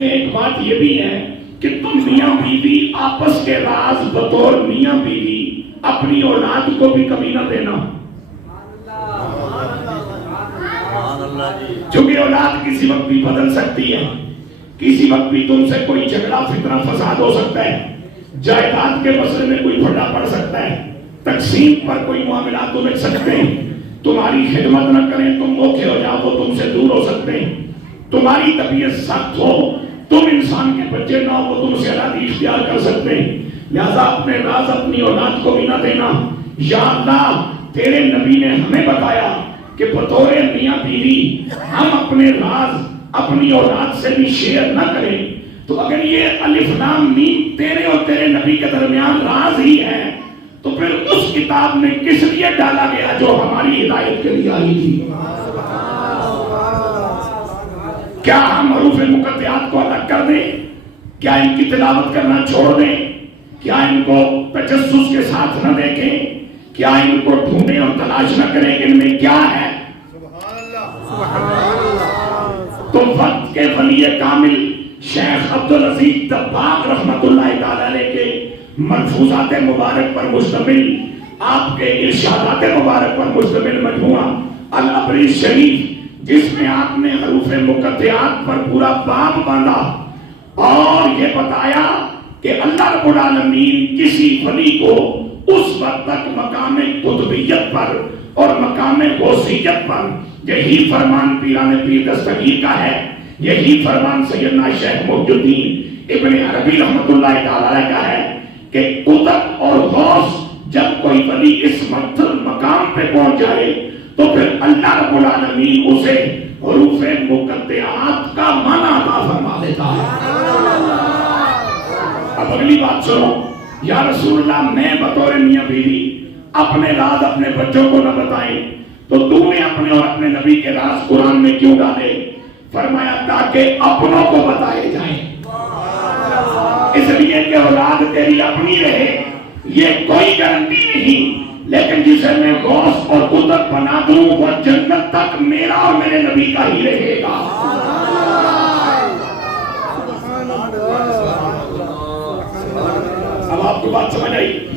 ایک بات یہ بھی ہے کہ تم میاں بیوی آپس کے راز بطور میاں بیوی اپنی اولاد کو بھی کبھی نہ دینا، چونکہ اولاد کسی وقت بھی بدل سکتی ہے، کسی وقت بھی تم سے کوئی جھگڑا فتنہ فساد ہو سکتا ہے، جائیداد کے مسئلے میں کوئی پھٹا پڑ سکتا ہے، تقسیم پر کوئی معاملات ہو سکتے ہیں، تمہاری خدمت نہ کریں تم موقع ہو جاؤ وہ تم سے دور ہو سکتے ہیں، تمہاری طبیعت سخت ہو تم انسان کے بچے نہ ہو وہ تم سے علادی اختیار کر سکتے ہیں، لہذا اپنے راز اپنی اولاد کو بھی نہ دینا۔ یا اللہ تیرے نبی نے ہمیں بتایا کہ بطور میاں بیوی ہم اپنے راز اپنی اولاد سے بھی شیئر نہ کریں، تو اگر یہ الف لام میم تیرے اور تیرے نبی کے درمیان راز ہی ہے تو پھر اس کتاب میں کس لیے ڈالا گیا جو ہماری ہدایت کے لیے آئی تھی؟ کیا ہم حروف مقطعات کو الگ کر دیں؟ کیا ان کی تلاوت کرنا چھوڑ دیں؟ کیا ان کو تجسس کے ساتھ نہ دیکھیں؟ کیا ان کو ڈھونڈیں اور تلاش نہ کریں کہ ان میں کیا ہے؟ تو وقت کے ولی کامل شیخ عبدالعزیز دباغ رحمت اللہ تعالی علیہ کے ملفوظات مبارک پر مشتمل، آپ کے ارشادات مبارک پر مشتمل مجموعہ الابریز شریف، جس میں آپ نے حروف مقطعات پر پورا باب باندھا اور یہ بتایا کہ اللہ رب العالمین کسی ولی کو اس وقت تک مقام قطبیت پر اور مقام غوثیت پر، یہی فرمان پیران پیر دستگیر کا ہے، یہی فرمان سیدنا شیخ محی الدین ابن عربی رحمت اللہ تعالی کا ہے کہ قطب اور غوث جب کوئی ولی اس مقام پہ پہنچ جائے تو پھر اللہ رب العالمین اسے حروف مقطعات کا معنی عطا فرما دیتا ہے۔ اب اگلی بات سنو، یا رسول اللہ میں بطور میاں بیوی اپنے راز اپنے بچوں کو نہ بتائیں تو تو نے اپنے اور اپنے نبی کے راز قرآن میں کیوں ڈالے؟ فرمایا تاکہ اپنوں کو بتائے جائیں، اس لیے کہ اولاد تیری اپنی رہے یہ کوئی گارنٹی نہیں، لیکن جسے میں غوث اور قطب بنا دوں وہ جنت تک میرا اور میرے نبی کا ہی رہے گا۔ اب آپ کو بات سمجھ آئی؟